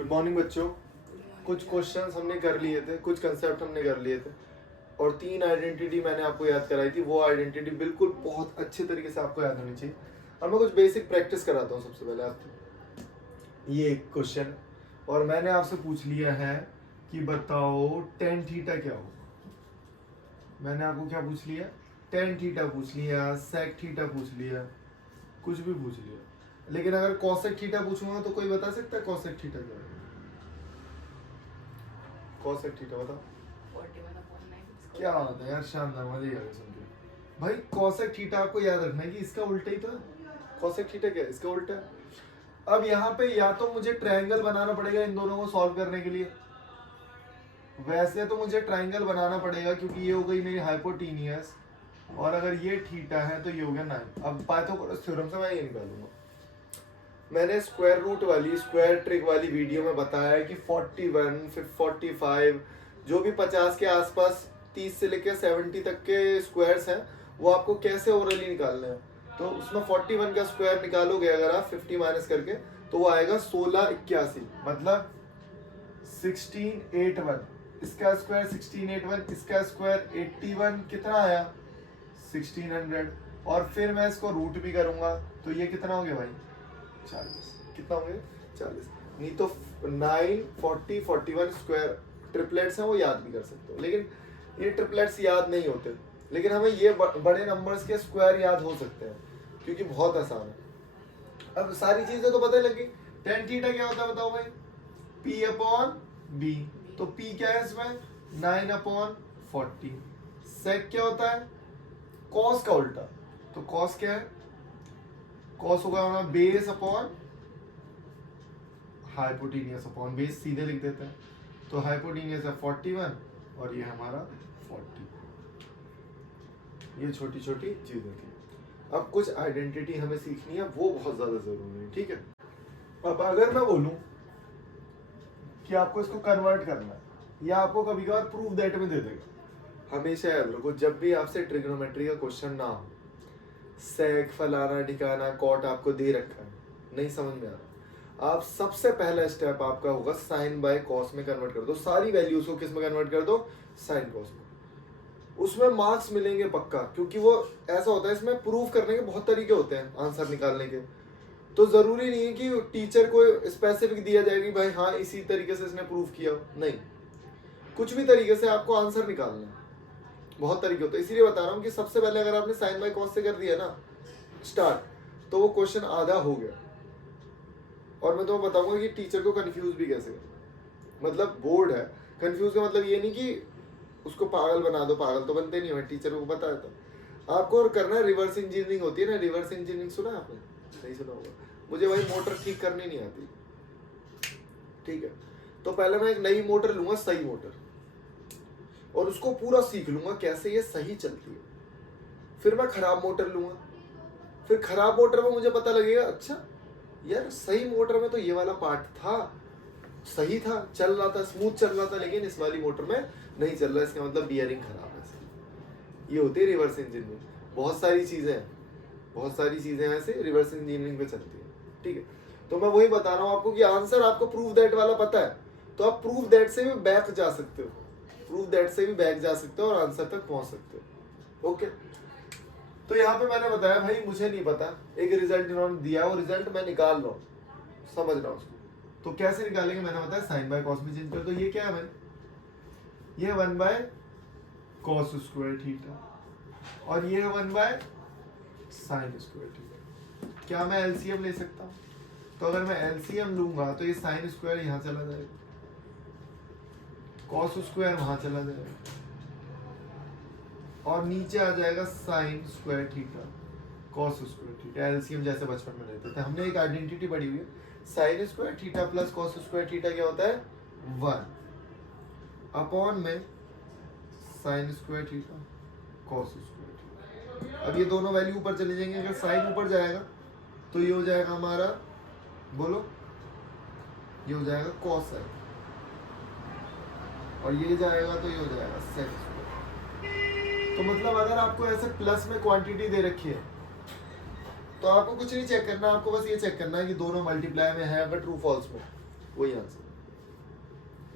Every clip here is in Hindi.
गुड मॉर्निंग बच्चों। कुछ क्वेश्चंस हमने कर लिए थे, कुछ कंसेप्ट हमने कर लिए थे और 3 आइडेंटिटी मैंने आपको याद कराई थी। वो आइडेंटिटी बिल्कुल बहुत अच्छे तरीके से आपको याद होनी चाहिए और मैं कुछ बेसिक प्रैक्टिस कराता हूँ। सबसे पहले आपको ये एक क्वेश्चन और मैंने आपसे पूछ लिया है कि बताओ tan थीटा क्या होगा। मैंने आपको क्या पूछ लिया? tan थीटा पूछ लिया, sec थीटा पूछ लिया, कुछ भी पूछ लिया। लेकिन अगर cosec थीटा पूछूंगा तो कोई बता सकता है cosec थीटा क्या है? cosec थीटा बताओ। क्या बात है यार, शानदार, मजा ही आ गया सुन के। भाई cosec थीटा आपको याद रखना है कि इसका उल्टा ही था। cosec थीटा क्या है? इसका उल्टा है। अब यहाँ पे या तो मुझे ट्रायंगल बनाना पड़ेगा इन दोनों को सॉल्व करने के लिए। वैसे तो मुझे ट्रायंगल बनाना पड़ेगा क्योंकि ये हो गई मेरी हाइपोटेनियस और अगर ये थीटा है तो ये हो गया 9। अब पाइथागोरस थ्योरम से मैं ये निकालूंगा। मैंने स्क्वायर रूट वाली स्क्वायर ट्रिक वाली वीडियो में बताया है कि 41 फिर 45 जो भी 50 के आसपास 30 से लेकर 70 तक के स्क्वायर्स हैं वो आपको कैसे ओरली निकालने हैं। तो उसमें 41 का स्क्वायर निकालोगे अगर आप 50 माइनस करके तो वो आएगा 1681, मतलब 1681। इसका स्क्वायर 1681, इसका स्क्वायर 81, कितना आया 1600। और फिर मैं इसको रूट भी करूंगा तो ये कितना हो गया भाई 40। कितना होंगे 40। नहीं तो 9, 40, 41 स्क्वायर ट्रिपलेट्स हैं वो याद भी कर सकते हो, लेकिन ये ट्रिपलेट्स याद नहीं होते। लेकिन हमें ये बड़े नंबर्स के स्क्वायर याद हो सकते हैं क्योंकि बहुत आसान है। अब सारी चीजें तो पता ही लगी। tan थीटा क्या होता है बताओ भाई? p upon b। तो p क्या है इसमें? 9 अपॉन 40। sec क्या होता है? cos का उल्टा। तो cos क्या है? cos होगा हमारा base upon hypotenuse upon base, सीधे लिख देते हैं। तो हाइपोटेनियस है 41 और ये हमारा 40। ये छोटी छोटी चीजें थी। अब कुछ आइडेंटिटी हमें सीखनी है, वो बहुत ज्यादा जरूरी है, ठीक है। अब अगर मैं बोलूं कि आपको इसको कन्वर्ट करना है या आपको कभी कभार प्रूफ दैट में दे देगा, हमेशा याद रखो जब भी आपसे ट्रिग्नोमेट्री का क्वेश्चन ना हो, सेक फलाना ठिकाना कॉट आपको दे रखा है, नहीं समझ में आ रहा, आप सबसे पहला स्टेप आपका होगा साइन बाय कॉस में कन्वर्ट कर दो। सारी वैल्यूज को किस में कन्वर्ट कर दो? साइन कॉस में। उसमें मार्क्स मिलेंगे पक्का, क्योंकि वो ऐसा होता है, इसमें प्रूफ करने के बहुत तरीके होते हैं आंसर निकालने के। तो जरूरी नहीं है कि टीचर को स्पेसिफिक दिया जाएगा कि भाई हाँ इसी तरीके से इसने प्रूफ किया, नहीं, कुछ भी तरीके से आपको आंसर निकालना है। बहुत तरीके होते हैं, इसीलिए बता रहा हूँ कि सबसे पहले अगर आपने साइन बाय कॉस से कर दिया ना स्टार्ट, तो वो क्वेश्चन आधा हो गया। और मैं तुम्हें बताऊंगा कि टीचर को कंफ्यूज भी कैसे करें। मतलब बोर्ड है, कंफ्यूज का मतलब ये नहीं कि उसको पागल बना दो, पागल तो बनते नहीं हो, टीचर को पता है। तो आपको और करना है, रिवर्स इंजीनियरिंग होती है ना, रिवर्स इंजीनियरिंग सुना है आपने? नहीं सुना होगा। मुझे भाई मोटर ठीक करनी नहीं आती, ठीक है। तो पहले मैं एक नई मोटर लूंगा, सही मोटर, और उसको पूरा सीख लूंगा कैसे ये सही चलती है। फिर मैं खराब मोटर लूंगा, फिर खराब मोटर में मुझे पता लगेगा अच्छा यार सही मोटर में तो ये वाला पार्ट था, सही था, चल रहा था, स्मूथ चल रहा था, लेकिन इस वाली मोटर में नहीं चल रहा, इसका मतलब बियरिंग खराब है। ये होती है रिवर्स इंजीनियरिंग। बहुत सारी चीजें ऐसे रिवर्स इंजीनियरिंग पे चलती है, ठीक है। तो मैं वही बता रहा हूँ आपको कि आंसर आपको प्रूफ दैट वाला पता है तो आप प्रूफ दैट से भी बैक जा सकते हो, प्रूफ दैट से भी बैक जा सकते हो और आंसर तक पहुंच सकते हो, ओके। तो यहाँ पे मैंने बताया भाई मुझे नहीं पता, एक रिजल्ट इन्होंने दिया, वो रिजल्ट मैं निकाल रहा हूँ, समझ रहा हूँ उसको। तो कैसे निकालेंगे मैंने बताया साइन बाय कॉस में चेंज कर। तो ये क्या है भाई? ये 1 बाय कॉस स्क्वायर थीटा और ये है 1 बाय साइन स्क्वायर थीटा। क्या मैं एलसीएम ले सकता हूँ? तो अगर मैं एलसीएम लूंगा तो ये साइन स्क्वायर यहाँ चला जाएगा, कॉस स्क्वायर वहां चला जाएगा और नीचे आ जाएगा sign square theta cos square theta. LCM जैसे बचपन में लेते थे हमने, एक आइडेंटिटी पढ़ी हुई है, sign square theta plus cos square theta क्या होता है? 1 अपॉन में sign square theta cos square theta. अब ये दोनों वैल्यू ऊपर चले जाएंगे, अगर साइन ऊपर जाएगा तो ये हो जाएगा हमारा, बोलो, ये हो जाएगा कॉस साइन, और ये जाएगा तो ये हो जाएगा सेक स्क्वायर। तो मतलब अगर आपको ऐसे प्लस में क्वांटिटी दे रखी है तो आपको कुछ नहीं चेक करना, आपको बस ये चेक करना है कि दोनों मल्टीप्लाई में है, अगर ट्रू फॉल्स में वही आंसर।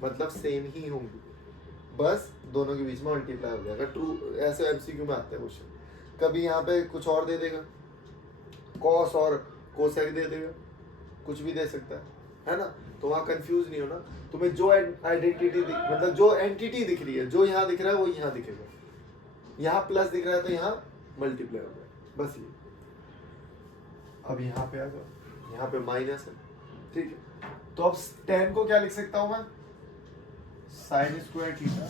मतलब सेम ही होंगी, बस दोनों के बीच में मल्टीप्लाई हो जाएगा। ट्रू, ऐसे एमसीक्यू में आते हैं क्वेश्चन। कभी यहाँ पे कुछ और दे देगा, कॉस और कोसेक दे देगा, कुछ भी दे सकता है ना। तो वहाँ कंफ्यूज नहीं होना। तुम्हें जो आइडेंटिटी मतलब जो एंटिटी दिख रही है, जो यहाँ दिख रहा है वो यहाँ दिखेगा। यहाँ प्लस दिख रहा है तो यहाँ मल्टीप्लाई हो जाएगा, बस ये। अब यहाँ पे आ जाओ, यहाँ पे माइनस है, ठीक है। तो अब tan को क्या लिख सकता हूँ मैं, sign square theta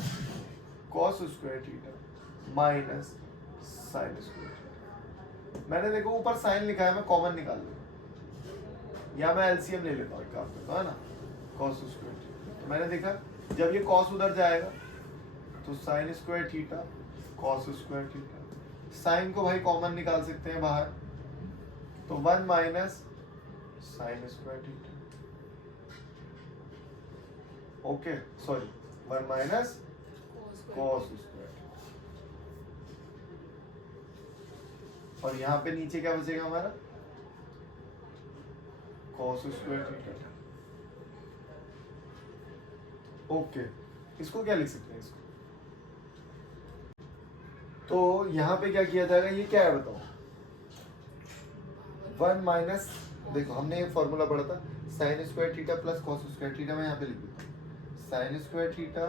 cos square theta minus sine square theta. मैंने देखो ऊपर साइन लिखा है, मैं कॉमन निकाल लूँ, या मैं एलसीएम ले लेता हूँ, एक काम करता है ना, कॉस स्क्वायर थीटा। तो मैंने देखा जब ये कॉस उधर जाएगा तो sine square theta cos square theta. Sine को भाई कॉमन निकाल सकते हैं बाहर, तो 1 minus sine square theta, okay sorry 1 minus cos square. और यहाँ पे नीचे क्या बचेगा हमारा, कॉस स्क्वायर थीटा, ओके। इसको क्या लिख सकते हैं इसको, तो यहाँ पे क्या किया जाएगा, ये क्या है बताओ, 1 माइनस, देखो हमने एक फॉर्मूला पढ़ा था, sign square theta plus cos square theta. मैं यहाँ पे लिख देता हूँ, sign square theta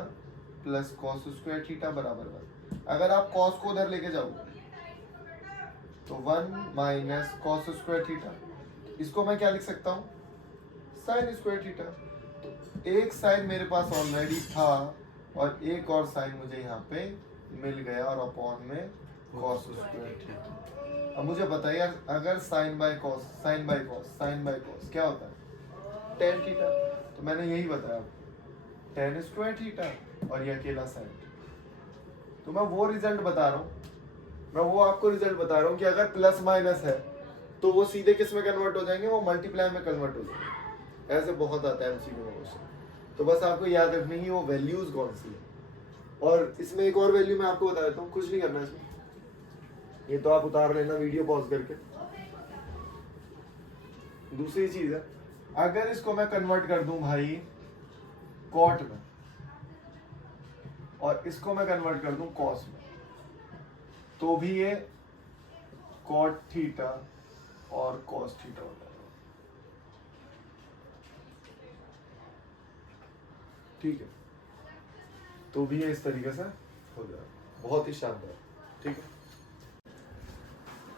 plus cos square theta बराबर 1। अगर आप कॉस को उधर लेके जाओगे तो 1 माइनस कॉस स्क्वायर थीटा, इसको मैं क्या लिख सकता हूँ, साइन स्क्वायर थीटा। तो एक साइन मेरे पास ऑलरेडी था और एक और साइन मुझे यहाँ पे मिल गया, और अपॉन में कॉस स्क्वायर थीटा। अब मुझे पता है यार, अगर sine by cos, sine by cos, sine by cos क्या होता है, टेन थीटा। तो मैंने यही बताया आपको, टेन स्क्वायर थीटा और ये अकेला साइन। तो मैं वो रिजल्ट बता रहा हूँ, मैं वो आपको रिजल्ट बता रहा हूँ कि अगर प्लस माइनस है तो वो सीधे किस में कन्वर्ट हो जाएंगे, वो मल्टीप्लाई में कन्वर्ट हो जाएंगे। ऐसे बहुत आता है एमसीक्यू में क्वेश्चन। तो बस आपको याद रखनी है वो वैल्यूज कौन सी है। और इसमें एक और वैल्यू मैं आपको बता देता हूँ, कुछ नहीं करना इसमें, ये तो आप उतार लेना वीडियो पॉज करके। दूसरी चीज है, अगर इसको मैं कन्वर्ट कर दूं भाई कॉट में, और इसको मैं कन्वर्ट कर दूं कॉस में, तो भी ये कॉट थीटा और कॉस थीटा हो जाएगा, ठीक है। तो भी ये इस तरीके से हो जाएगा, बहुत ही शानदार, ठीक है।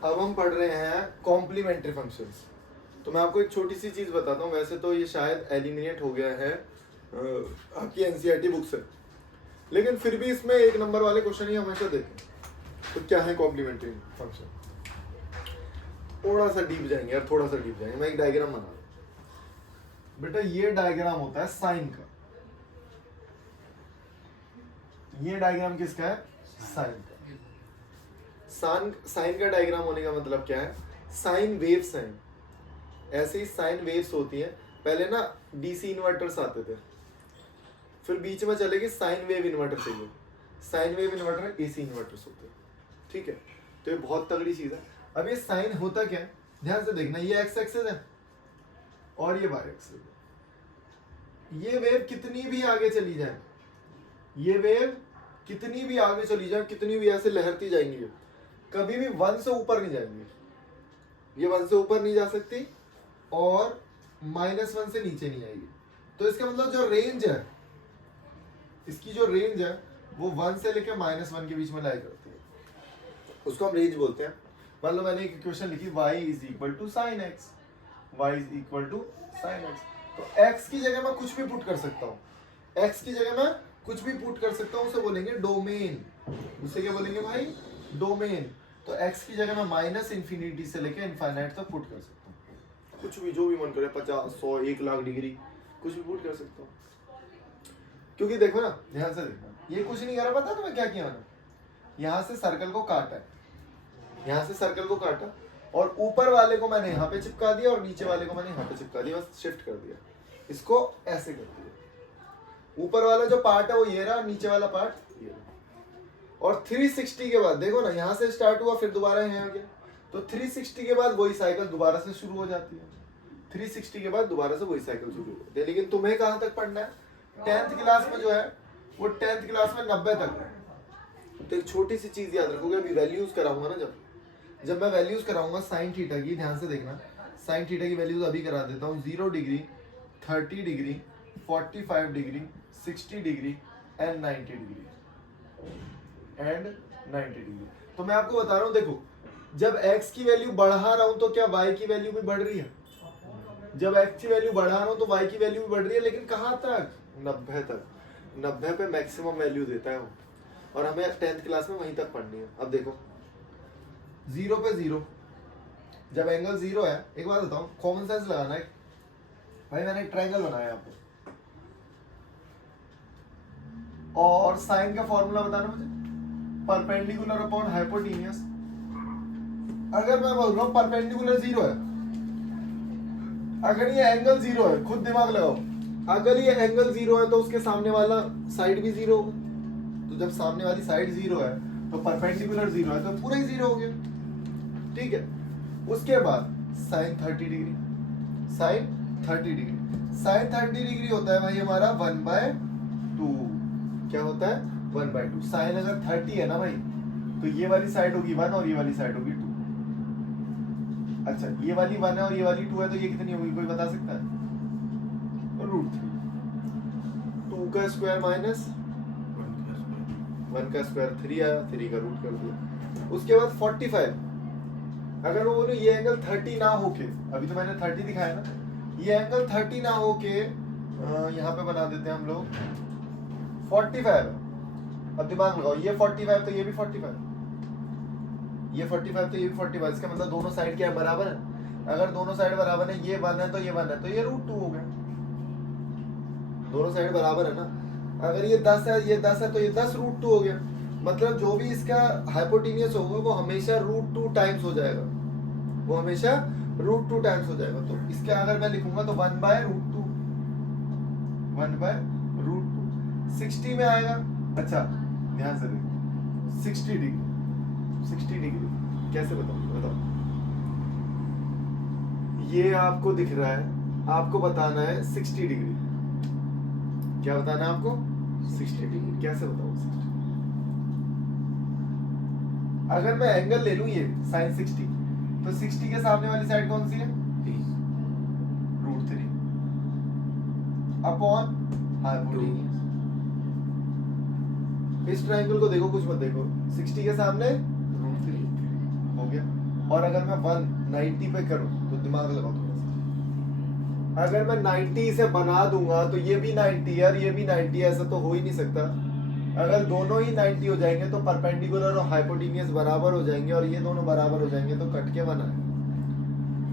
अब हम पढ़ रहे हैं कॉम्प्लीमेंट्री फंक्शंस। तो मैं आपको एक छोटी सी चीज बताता हूँ, वैसे तो ये शायद एलिमिनेट हो गया है आपकी एनसीईआरटी बुक से, लेकिन फिर भी इसमें एक नंबर वाले क्वेश्चन ही हमेशा देते हैं। तो क्या है कॉम्प्लीमेंट्री फंक्शन, थोड़ा सा डीप जाएंगे यार, थोड़ा सा डीप जाएंगे। मैं एक डायग्राम बना रहा हूं बेटा, ये डायग्राम होता है साइन का, ये डायग्राम किसका है, साइन का। साइन का डायग्राम होने का मतलब क्या है, साइन वेव्स हैं। ऐसे ही साइन वेव्स होती हैं, पहले ना डीसी इन्वर्टर्स आते थे, फिर बीच में चले गए साइन वेव इन्वर्टर चाहिए। Sine wave inverter AC inverters होते हैं, ठीक है। तो ये बहुत तगड़ी चीज है। अब ये साइन होता क्या है, ध्यान से देखना, ये एक्स एक्सिस है और ये वाई एक्सिस है। ये वेव कितनी भी आगे चली जाए, ये वेव कितनी भी आगे चली जाए, कितनी भी ऐसे लहरती जाएंगी, कभी भी 1 से ऊपर नहीं जाएंगी। ये 1 से ऊपर नहीं जा सकती और -1 से नीचे नहीं आएगी। तो इसका मतलब जो रेंज है, इसकी जो रेंज है वो 1 से लेकर -1 के बीच में लाई करती है, उसको हम रेंज बोलते हैं। मान लो मैंने एक इक्वेशन लिखी y = sin x, y = sin x। तो x की जगह मैं कुछ भी पुट कर सकता हूँ, x की जगह मैं कुछ भी पुट कर सकता हूँ, उसे बोलेंगे डोमेन। उसे क्या बोलेंगे भाई, डोमेन। तो x की जगह मैं -∞ से लेकर इनफाइनाइट तक पुट कर सकता हूँ, कुछ भी, जो भी मन करे, 50, 100, 1 लाख डिग्री, कुछ भी पुट कर सकता हूँ। क्योंकि देखो ना, ध्यान से देखना, ये कुछ नहीं कर रहा, पता तुम्हें क्या किया मैंने, यहाँ से सर्कल को काटा है, यहाँ से सर्कल को काटा, और ऊपर वाले को मैंने यहाँ पे चिपका दिया और नीचे वाले को मैंने यहाँ पे चिपका दिया, बस शिफ्ट कर दिया, इसको ऐसे कर दिया। ऊपर वाला जो पार्ट है वो ये रहा, नीचे वाला पार्ट ये रहा। और 360 के बाद देखो ना, यहाँ से स्टार्ट हुआ फिर दोबारा यहाँ आ गया, तो 360 के बाद वही साइकिल दोबारा से शुरू हो जाती है। 360 के बाद दोबारा से वही साइकिल शुरू हो जाती है। लेकिन तुम्हें कहाँ तक पढ़ना है, 10th क्लास में जो है वो 10th क्लास में 90 तक। तो एक छोटी सी चीज याद रखोगे, अभी वैल्यूज कराऊंगा ना, जब मैं वैल्यूज कराऊंगा साइन थीटा की, ध्यान से देखना, साइन थीटा की वैल्यूज अभी करा देता हूँ। 0 degree, 30 degree, 45 degree, 60 degree and 90 degree तो मैं आपको बता रहा हूँ, देखो जब x की वैल्यू बढ़ा रहा हूँ तो क्या y की वैल्यू भी बढ़ रही है? जब x की वैल्यू बढ़ा रहा हूँ तो y की वैल्यू भी बढ़ रही है, लेकिन कहाँ तक? 90 तक। 90 पे मैक्सिमम वैल्यू देता है वो, और हमें 10th क्लास में वहीं तक पढ़नी है। अब देखो 0 पे 0, जब एंगल 0 है, एक बात बताऊं, कॉमन सेंस लगाना है भाई। मैंने एक ट्रायंगल बनाया यहाँ पे, और साइन का फॉर्मूला बताना मुझे, परपेंडिकुलर अपॉन हाइपोटेन्यूज। अगर मैं बोल रहा हूँ परपेंडिकुलर 0 है, अगर ये एंगल 0 है, खुद दिमाग लगाओ, अगर ये एंगल 0 है तो उसके सामने वाला साइड भी 0 होगा। तो जब सामने वाली साइड 0 है तो परपेंडिकुलर 0 है, तो पूरा ही 0 हो गया, ठीक है। उसके बाद sine 30 degree, sine 30 degree, sine 30 degree होता है भाई हमारा 1/2। क्या होता है? 1/2। साइन अगर 30 है ना भाई, तो ये वाली साइड होगी 1 और ये वाली साइड होगी 2। अच्छा, ये वाली 1 है और ये वाली 2 है, तो ये कितनी होगी, कोई बता सकता है? √3। 2 का स्क्वायर माइनस 1 का स्क्वायर 3 आया, 3 का रूट कर दिया। उसके बाद 45, अगर वो बोलो ये एंगल 30 ना होके, अभी तो मैंने 30 दिखाया ना, ये एंगल 30 ना होके यहाँ पे बना देते हैं हम लोग 45। अब दिमाग लगाओ, ये 45 तो ये भी 45, ये 45 तो ये भी 45, इसका मतलब दोनों साइड क्या है? बराबर है। अगर दोनों साइड बराबर है, ये 1 है तो ये 1 है, तो ये √2 हो गया। दोनों साइड बराबर है ना। अगर ये 10 है, ये 10 है, तो ये 10 √2 हो गया। मतलब जो भी इसका हाइपोटेन्यूज होगा वो हमेशा √2 टाइम्स हो जाएगा, वो हमेशा √2 टाइम्स हो जाएगा। तो इसके अगर मैं लिखूंगा तो 1/√2, 1/√2 60 में आएगा। अच्छा ध्यान से देखो, 60 डिग्री, 60 डिग्री कैसे बताओ? ये आपको दिख रहा है, आपको बताना है 60 डिग्री। क्या बताना है आपको? 60 डिग्री। कैसे बताओ 60? अगर मैं एंगल ले लूं ये साइन 60, तो 60 के सामने वाली साइड कौन सी है? √3 अपॉन हाइपोटेन्यूज। इस ट्रायंगल को देखो, कुछ मत देखो, 60 के सामने √3 हो गया। और अगर मैं 190 पे करूं तो दिमाग लगाओ थोड़ा सा, अगर मैं 90 से बना दूंगा तो ये भी 90 है और ये भी 90 है, ऐसा तो हो ही नहीं सकता। अगर दोनों ही 90 हो जाएंगे तो परपेंडिकुलर और हाइपोटेन्यूज बराबर हो जाएंगे, और ये दोनों बराबर हो जाएंगे तो कट के बना है।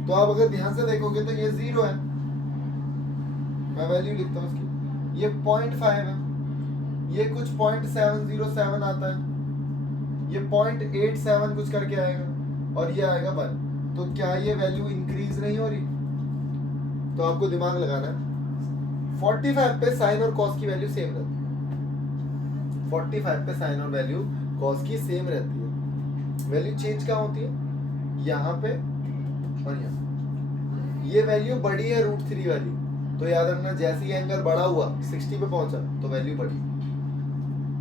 तो आप अगर ध्यान से देखोगे तो ये 0 है, मैं वैल्यू लिखता हूँ उसकी, ये 0.5 है, ये कुछ 0.707 आता है, ये 0.87 कुछ करके आएगा, और ये आएगा 1। तो क्या ये वैल्यू इंक्रीज नहीं हो रही? तो आपको दिमाग लगाना है, 45 पे साइन और कॉस की वैल्यू सेम रहती है। 45 पे साइन और वैल्यू कॉस की सेम रहती है। वैल्यू चेंज क्या होती है? यहाँ पे और यहाँ। ये वैल्यू बड़ी है √3 वाली, तो याद रखना जैसे ही एंगल बड़ा हुआ 60 पे पहुंचा तो वैल्यू बढ़ी,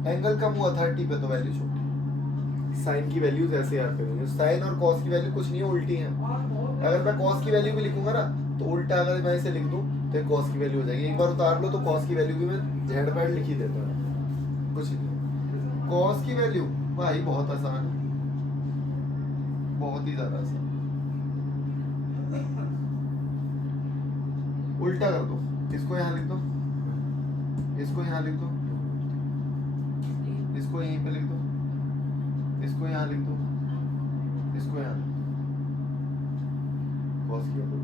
एंगल कम हुआ 30 पे तो वैल्यू छोटी। साइन की वैल्यूज ऐसे याद करेंगे, साइन और कॉस की वैल्यू कुछ नहीं है, उल्टी है। अगर मैं कॉस की वैल्यू भी लिखूंगा ना, तो उल्टा अगर मैं इसे लिख दूं तो कॉस की वैल्यू हो जाएगी। एक बार उतार लो तो कॉस की वैल्यू भी मैं Z लिख ही देता हूँ, कुछ नहीं। कॉस की वैल्यू भाई बहुत आसान है, बहुत ही ज्यादा आसान। उल्टा कर दो, इसको यहाँ लिख दो, इसको यहाँ लिख दो, इसको यहीं पे लिख दो, इसको यहाँ लिख दो, इसको यहाँ। कॉस की वैल्यू,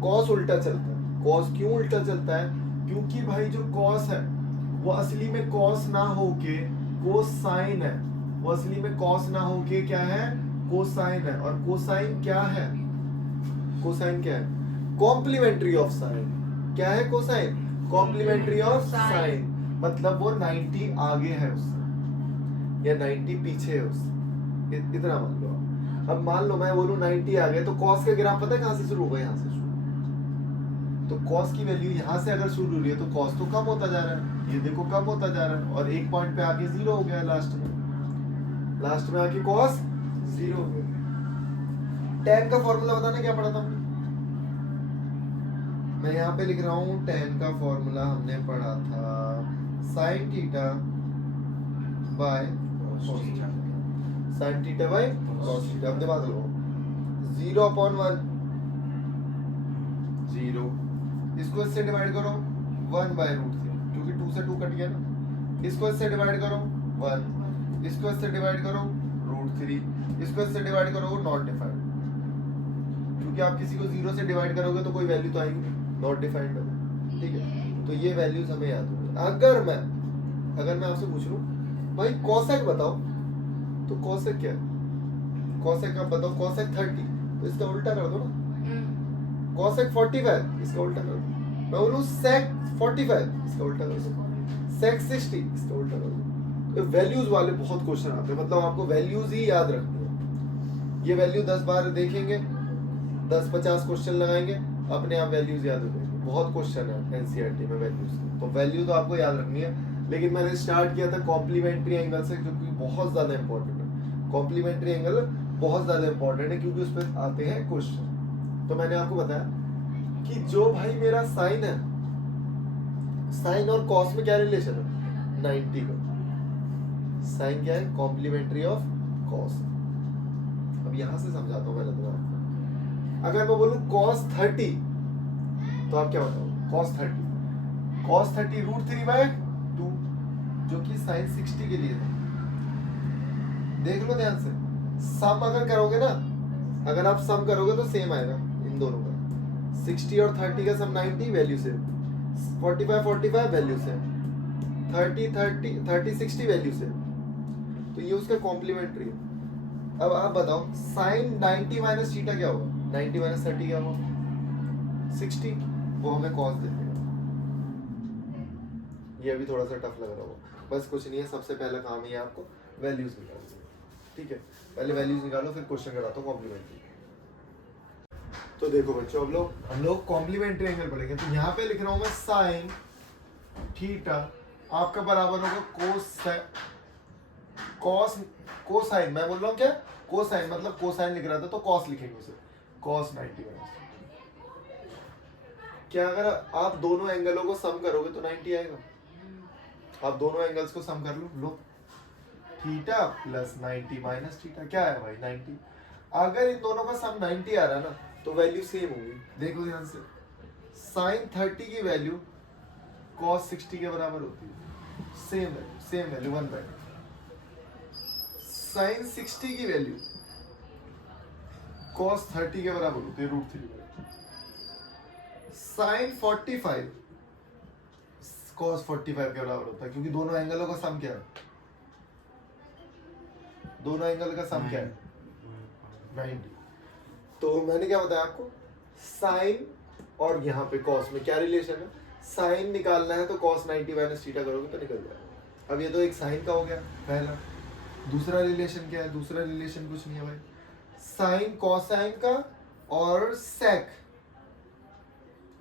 कॉस उल्टा चलता है। कॉस क्यों उल्टा चलता है? क्योंकि भाई जो कॉस है वो असली में कॉस ना होके कोसाइन है, वो असली में कॉस ना होके क्या है? कोसाइन है। और कोसाइन क्या है? कोसाइन क्या है? Complementary of sine. क्या है कोसाइन? Complementary of sign. मतलब वो 90 आगे है उससे या 90 पीछे है उससे, इतना मान लो। अब मान लो मैं बोलूं 90 आ गए, तो कॉस का ग्राफ पता है कहां से शुरू होगा? यहाँ से शुरू। तो कॉस की वैल्यू यहाँ से अगर शुरू हो रही है तो कॉस तो कम होता जा रहा है, ये देखो कम होता जा रहा है, और एक पॉइंट पे आके जीरो हो गया लास्ट में आके कॉस जीरो हो गया। tan का फॉर्मूला बताना क्या पढ़ा था हमने? मैं यहाँ पे लिख रहा हूँ tan का फॉर्मूला हमने पढ़ा था sin theta by cos theta, sin theta by cos theta. अब दिमाग लगाओ, 0/1 0, इसको इससे डिवाइड करो 1/√3, क्योंकि 2 से 2 कट गया ना, इसको इससे डिवाइड करो 1, इसको इससे डिवाइड करो √3, इसको इससे डिवाइड करो नॉट डिफाइंड, क्योंकि आप किसी को 0 से डिवाइड करोगे तो कोई वैल्यू तो आएगी नॉट डिफाइंड है, ठीक है। तो ये वैल्यूज हमें याद होंगी। अगर मैं आपसे पूछ लूं भाई कोसेक बताओ, तो कोसेक क्या है? कोसेक आप बताओ, कोसेक 30, तो इसका उल्टा कर दो ना, कोसेक 45 इसका उल्टा कर दो। मैं बोलूं सेक 45 इसका उल्टा कर दो, सेक 60 इसका उल्टा कर दो। तो वैल्यूज वाले बहुत क्वेश्चन आते हैं, मतलब आपको वैल्यूज ही याद रखनी है। ये वैल्यू 10 बार देखेंगे, 10-50 क्वेश्चन लगाएंगे, अपने आप वैल्यूज याद हो जाएंगे। बहुत क्वेश्चन है एनसीईआरटी में वैल्यूज के, तो वैल्यू तो आपको याद रखनी है। लेकिन मैंने स्टार्ट किया था कॉम्प्लीमेंट्री एंगल से, क्योंकि बहुत ज्यादा इंपॉर्टेंट है। कॉम्प्लीमेंट्री एंगल बहुत ज्यादा इंपॉर्टेंट है, क्योंकि उस पर आते हैं क्वेश्चन। तो मैंने आपको बताया कि जो भाई मेरा साइन है, साइन और कॉस में क्या रिलेशन है? 90 का। साइन क्या है? Complementary of cos. अब यहां से समझाता हूं मैंने तुम्हें। अगर मैं बोलूं cos 30, तो आप क्या बताओ? cos 30 √3/2, जो कि sin 60 के लिए था। देख लो ध्यान से, सम अगर करोगे ना, अगर आप सम करोगे तो सेम आएगा इन दोनों का। 60 और 30 का सम 90, value same. 45 value same. 30 60 value same. तो ये उसका कॉम्प्लीमेंट्री है। अब आप बताओ sin 90 माइनस थीटा क्या होगा? 90 माइनस 30 क्या होगा? 60। वो हमें cos दे देगा। ये अभी थोड़ा सा टफ लग रहा होगा, बस कुछ नहीं है। सबसे पहला काम ही है आपको वैल्यूज निकालनी, ठीक है। पहले वैल्यूज निकालो, फिर क्वेश्चन कराता हूँ कॉम्प्लीमेंट्री। तो देखो बच्चों, हम लोग कॉम्प्लीमेंट्री एंगल पढ़ेंगे। तो यहाँ पे लिख रहा हूँ मैं sin थीटा आपका बराबर होगा कोसाइन। मैं बोल रहा हूँ क्या? कोसाइन, मतलब कोसाइन लिख रहा था तो कॉस लिखेंगे उसे, cos 90। क्या अगर आप दोनों एंगलों को सम करोगे तो 90 आएगा? आप दोनों एंगल्स को सम कर लो, थीटा प्लस 90 माइनस थीटा क्या है भाई? 90। अगर इन दोनों का सम 90 आ रहा है ना, तो वैल्यू सेम होगी। देखो ध्यान से, sin 30 की वैल्यू cos 60 के बराबर होती है, सेम वैल्यू 1/2। sin 60 की वैल्यू cos 30 के बराबर होती है √3। sin 45 cos 45 के बराबर होता है, क्योंकि दोनों एंगलों का सम क्या है? दोनों एंगल का सम क्या है? 90। तो मैंने क्या बताया आपको? साइन और यहाँ पे cos में क्या रिलेशन है? साइन निकालना है तो cos 90 माइनस थीटा करोगे तो निकल जाएगा। अब ये तो एक साइन का हो गया पहला। दूसरा रिलेशन क्या है? दूसरा रिलेशन कुछ नहीं है भाई, साइन कोसाइन का और sec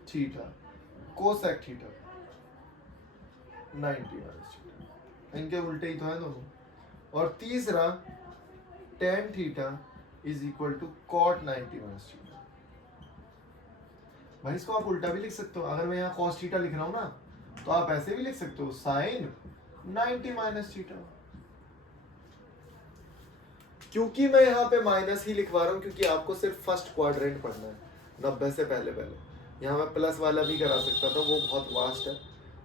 theta, cosec theta 90 minus theta, इनके उल्टे ही तो है दोनों। और तीसरा tan theta is equal to cot 90 minus theta. भाई इसको आप उल्टा भी लिख सकते हो। अगर मैं यहाँ cos थीटा लिख रहा हूँ ना, तो आप ऐसे भी लिख सकते हो sin 90 माइनस थीटा। क्योंकि मैं यहाँ पे माइनस ही लिखवा रहा हूँ, क्योंकि आपको सिर्फ फर्स्ट क्वाड्रेंट पढ़ना है 90 से पहले। यहाँ मैं प्लस वाला भी करा सकता था, वो बहुत वास्ट है,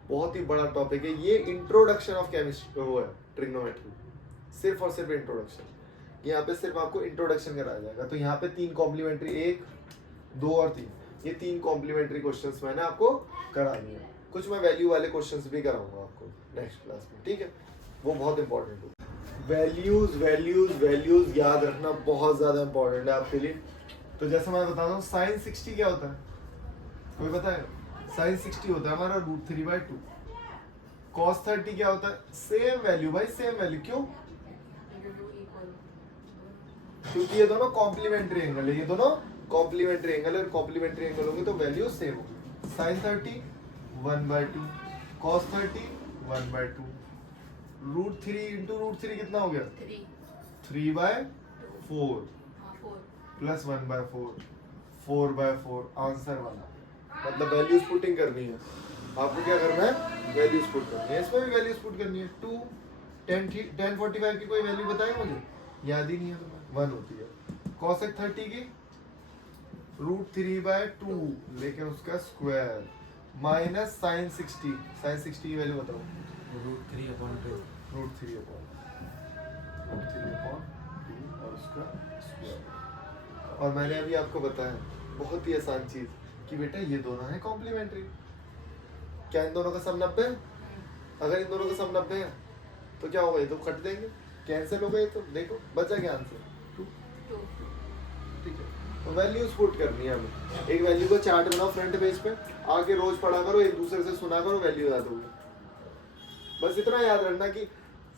बहुत ही बड़ा टॉपिक है। ये इंट्रोडक्शन ऑफ केमिस्ट्री वो है, ट्रिग्नोमेट्री, सिर्फ और सिर्फ इंट्रोडक्शन। यहाँ पे सिर्फ आपको इंट्रोडक्शन कराया जाएगा। तो यहाँ पे 3 कॉम्प्लीमेंट्री, 1 2 और 3, ये 3 कॉम्प्लीमेंट्री क्वेश्चंस मैंने आपको करानी है। कुछ मैं वैल्यू वाले क्वेश्चंस भी कराऊंगा आपको नेक्स्ट क्लास में, ठीक है। वो बहुत इंपॉर्टेंट है। वैल्यूज याद रखना बहुत ज्यादा इंपॉर्टेंट है आपके लिए। तो जैसे मैं बताता हूँ, sin 60 क्या होता है? कोई बताएगा? sin 60 होता है हमारा √3/2। cos 30 क्या होता है? सेम वैल्यू भाई, सेम वैल्यू। क्यों? क्योंकि ये दोनों कॉम्प्लीमेंट्री एंगल है, ये दोनों कॉम्प्लीमेंट्री एंगल है। कॉम्प्लीमेंट्री एंगल होंगे तो वैल्यू सेम होगी। Sine 30 1/2, cos 30 1/2, root 3 into root 3 कितना हो गया 3/4 प्लस 1/4 4/4 आंसर वाला। मतलब वैल्यूज पुटिंग करनी है आपको, क्या करना है वैल्यूज पुट करनी है, इसमें भी वैल्यूज पुट करनी है। 2 10 45 की कोई वैल्यू बताए मुझे, याद ही नहीं है तुम्हें, 1 होती है। cosec 30 की रूट 3/2 लेकिन उसका स्क्वायर माइनस साइन 60 की वैल्यू बताओ रूट 3/2 रूट 3/2 और उसका स्क्वायर। और मैंने अभी आपको बताया बहुत ही आसान चीज कि बेटा ये दोनों है कॉम्प्लीमेंट्री। क्या इन दोनों का सम 90 है? अगर इन दोनों का सम 90 है तो क्या होगा, ये तो कट देंगे, कैंसिल हो गए। तो देखो बचा क्या आंसर 2। ठीक है, तो वैल्यूज पुट करनी है हमें। एक वैल्यू का चार्ट बनाओ फ्रंट पेज पे, आके रोज पढ़ा करो, एक दूसरे से सुना करो, वैल्यू याद होगी। बस इतना याद रखना कि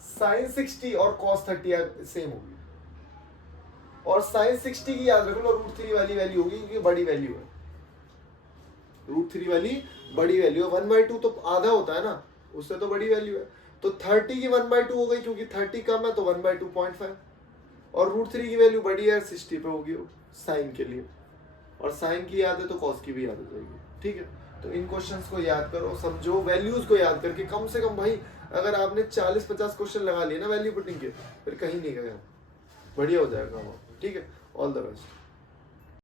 साइन 60 और cos 30 सेम होगी, और साइन 60 की याद रख लो रूट 3 वाली वैल्यू होगी क्योंकि बड़ी वैल्यू है, रूट 3 वाली बड़ी वैल्यू है। 1/2 तो आधा होता है ना, उससे तो बड़ी वैल्यू है। तो 30 की 1/2 हो गई क्योंकि 30 कम है तो 1/2 0.5, और रूट 3 की वैल्यू बड़ी है 60 पे होगी साइन के लिए, और साइन की याद है तो कॉस की भी याद हो जाएगी। ठीक है, तो इन क्वेश्चंस को याद करो, समझो, वैल्यूज को याद करके कम से कम भाई अगर आपने 40-50 क्वेश्चन लगा लिए ना वैल्यू पुटिंग के, फिर कहीं नहीं गए, बढ़िया हो जाएगा। ठीक है, ऑल द बेस्ट।